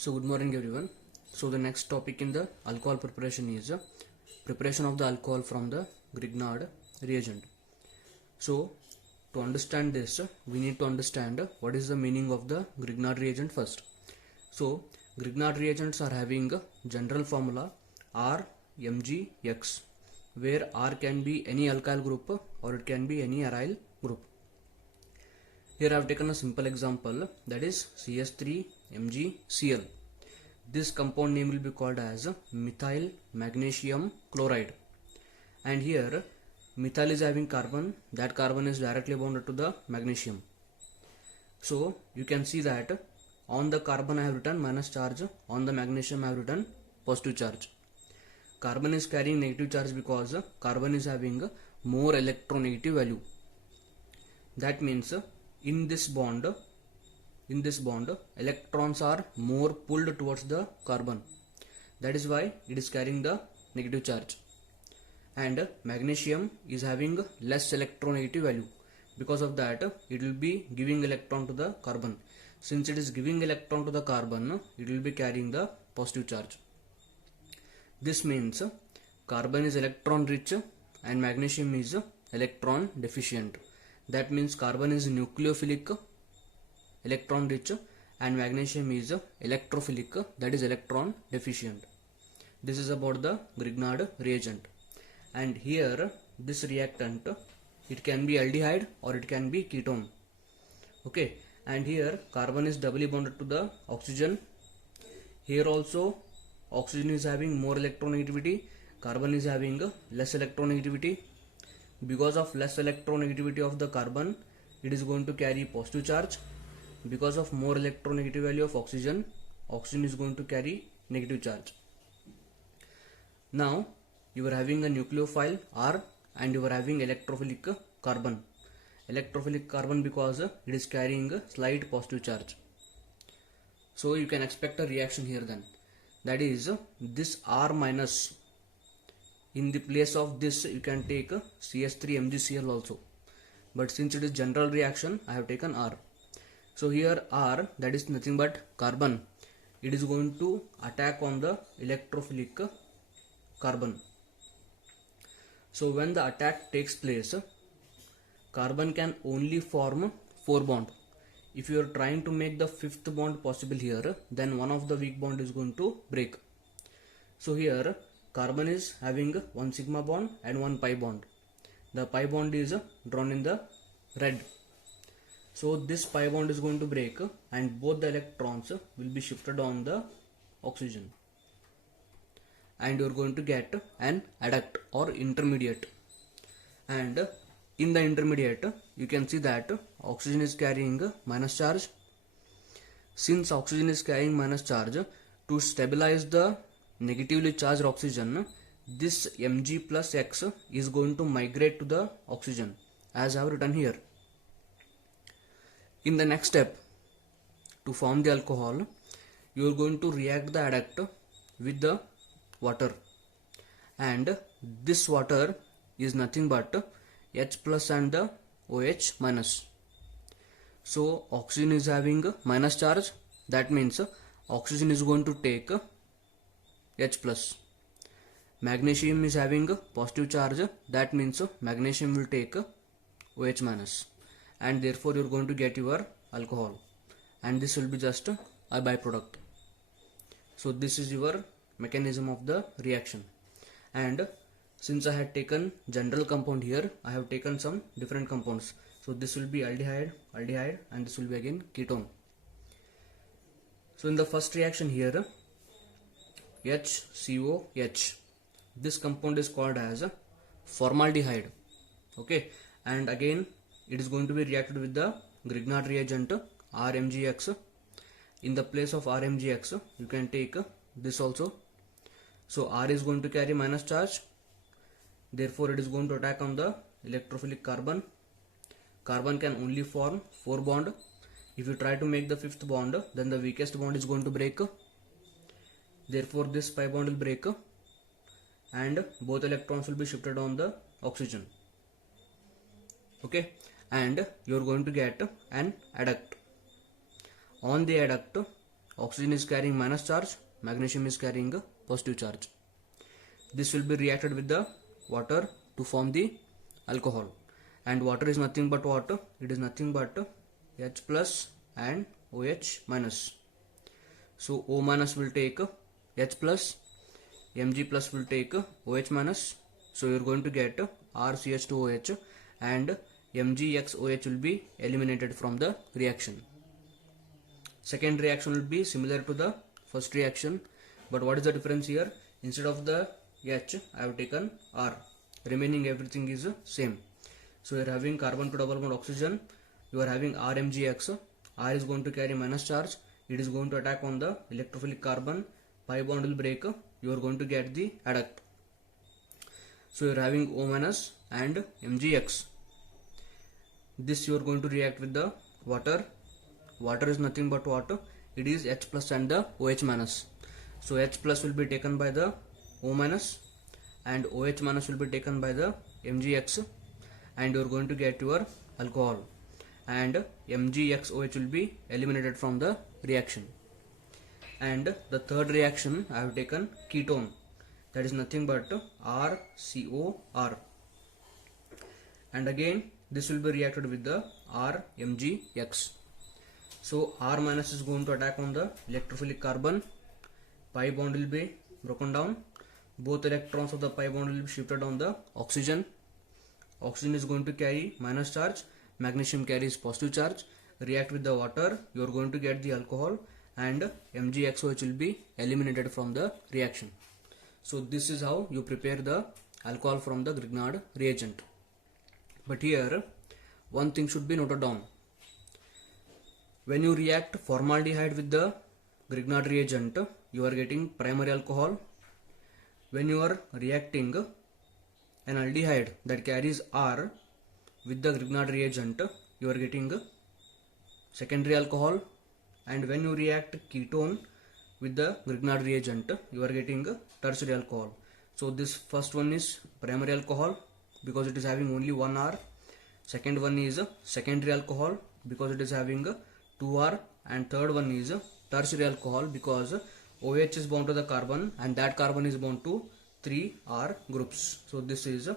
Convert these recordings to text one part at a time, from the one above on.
So good morning everyone. So the next topic in the alcohol preparation is preparation of the alcohol from the Grignard reagent. So to understand this, we need to understand what is the meaning of the Grignard reagent first. So Grignard reagents are having a general formula RMgX, where R can be any alkyl group or it can be any aryl group. Here I have taken a simple example, that is CS3MgCl. This compound name will be called as methyl magnesium chloride. And here methyl is having carbon, that carbon is directly bonded to the magnesium. So you can see that on the carbon I have written minus charge, on the magnesium I have written positive charge. Carbon is carrying negative charge because carbon is having more electronegative value. That means in this bond electrons are more pulled towards the carbon. That is why it is carrying the negative charge. And magnesium is having less electronegative value. Because of that, it will be giving electron to the carbon. Since it is giving electron to the carbon, it will be carrying the positive charge. This means carbon is electron rich and magnesium is electron deficient. That means carbon is nucleophilic, electron rich, and magnesium is electrophilic, that is electron deficient. This is about the Grignard reagent. And here this reactant, it can be aldehyde or it can be ketone. Okay, and here carbon is doubly bonded to the oxygen. Here also oxygen is having more electronegativity, carbon is having less electronegativity. Because of less electronegativity of the carbon, it is going to carry positive charge. Because of more electronegative value of oxygen, oxygen is going to carry negative charge. Now you are having a nucleophile R and you are having electrophilic carbon. Electrophilic carbon because it is carrying a slight positive charge. So you can expect a reaction here then. That is this R minus, in the place of this you can take CS3MgCl also. But since it is general reaction, I have taken R. So here R, that is nothing but carbon. It is going to attack on the electrophilic carbon. So when the attack takes place, carbon can only form 4 bonds. If you are trying to make the 5th bond possible here, then one of the weak bond is going to break. So here carbon is having 1 sigma bond and 1 pi bond. The pi bond is drawn in the red. So this pi bond is going to break and both the electrons will be shifted on the oxygen. And you are going to get an adduct or intermediate. And in the intermediate, you can see that oxygen is carrying minus charge. Since oxygen is carrying minus charge, to stabilize the negatively charged oxygen, this Mg plus X is going to migrate to the oxygen, as I have written here. In the next step, to form the alcohol, you are going to react the adduct with the water, and this water is nothing but H plus and the OH minus. So oxygen is having minus charge, that means oxygen is going to take H plus. Magnesium is having positive charge, that means magnesium will take OH minus, and therefore you are going to get your alcohol, and this will be just a byproduct. So this is your mechanism of the reaction. And since I had taken general compound here, I have taken some different compounds. So this will be aldehyde, and this will be again ketone. So in the first reaction here, HCOH, this compound is called as formaldehyde. Okay, and again it is going to be reacted with the Grignard reagent RMgX. In the place of RMgX, you can take this also. So R is going to carry minus charge, therefore it is going to attack on the electrophilic carbon. Carbon can only form 4 bonds. If you try to make the 5th bond, then the weakest bond is going to break. Therefore this pi bond will break and both electrons will be shifted on the oxygen. Okay, and you are going to get an adduct. On the adduct, oxygen is carrying minus charge, magnesium is carrying a positive charge. This will be reacted with the water to form the alcohol, and water is nothing but what? It is nothing but H plus and OH minus. So O minus will take H plus, Mg plus will take OH minus. So you are going to get RCH2OH, and MgXOH will be eliminated from the reaction. Second reaction will be similar to the first reaction, but what is the difference here? Instead of the H, I have taken R. Remaining everything is same. So you are having carbon to double bond oxygen. You are having RMgX. R is going to carry minus charge. It is going to attack on the electrophilic carbon. Pi bond will break. You are going to get the adduct. So you are having O minus and MgX. This you are going to react with the water. Water is nothing but what? It is H plus and the OH minus. So H plus will be taken by the O minus, and OH minus will be taken by the MgX, and you are going to get your alcohol, and MgXOH will be eliminated from the reaction. And the third reaction I have taken ketone, that is nothing but RCOR, and again this will be reacted with the RMgX. So R minus is going to attack on the electrophilic carbon. Pi bond will be broken down. Both electrons of the pi bond will be shifted on the oxygen. Oxygen is going to carry minus charge. Magnesium carries positive charge. React with the water. You are going to get the alcohol, and MgXOH will be eliminated from the reaction. So this is how you prepare the alcohol from the Grignard reagent. But here one thing should be noted down. When you react formaldehyde with the Grignard reagent, you are getting primary alcohol. When you are reacting an aldehyde that carries R with the Grignard reagent, you are getting secondary alcohol. And when you react ketone with the Grignard reagent, you are getting tertiary alcohol. So this first one is primary alcohol because it is having only one R. Second one is secondary alcohol because it is having 2R, and third one is tertiary alcohol because OH is bound to the carbon and that carbon is bound to 3R groups. So this is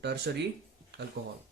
tertiary alcohol.